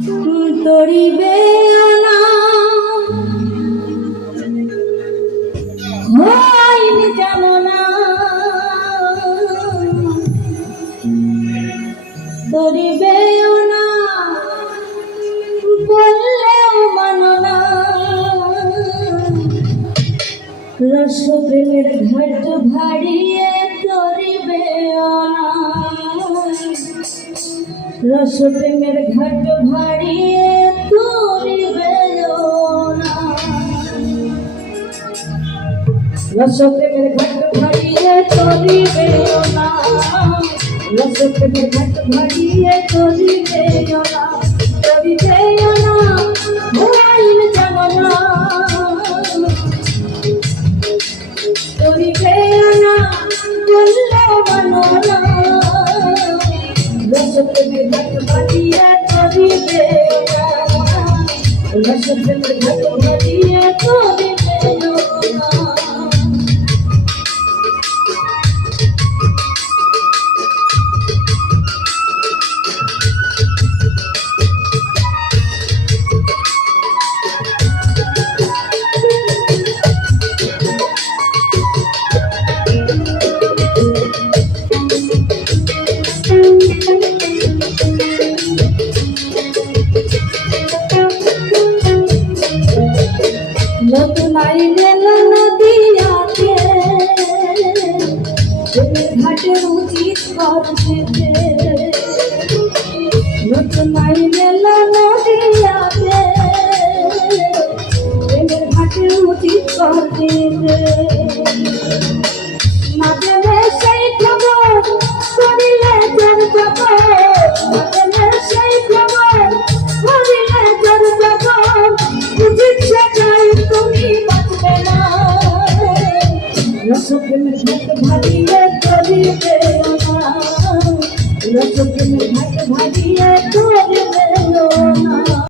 তরিবে না হইনি জানো না তরিবে না বললেও মানো না রস প্রেমের ঘাট ভাড়িয়ে তরিবে না রস প্রেমের ঘাট ভাড়িয়ে তরিবে না রস প্রেমের ঘাট ভাড়িয়ে তরিবে না রস প্রেমের ঘাট ভাড়িয়ে তরিবে না তরিবে না ভুলাইল জানো না তরিবে না বললে মানো না রস প্রেমের ঘাট ভাড়িয়ে তরিবে না রস প্রেমের ঘাট ভাড়িয়ে তরিবে না নতুন আইলেন নদিয়াতে ঘাটের উচিত করতে নতুন আইলেন নদিয়াতে ঘাটের উচিত করতে না পেলে সেই খবর করিলে তোর খবর না পেলে সেই খবর করিলে তোর খবর উচিত সেটাই তুমি বাঁচবে না রস প্রেমের ঘাট ভাড়িয়ে তরিবে না রস প্রেমের ঘাট ভাড়িয়ে তরিবে না।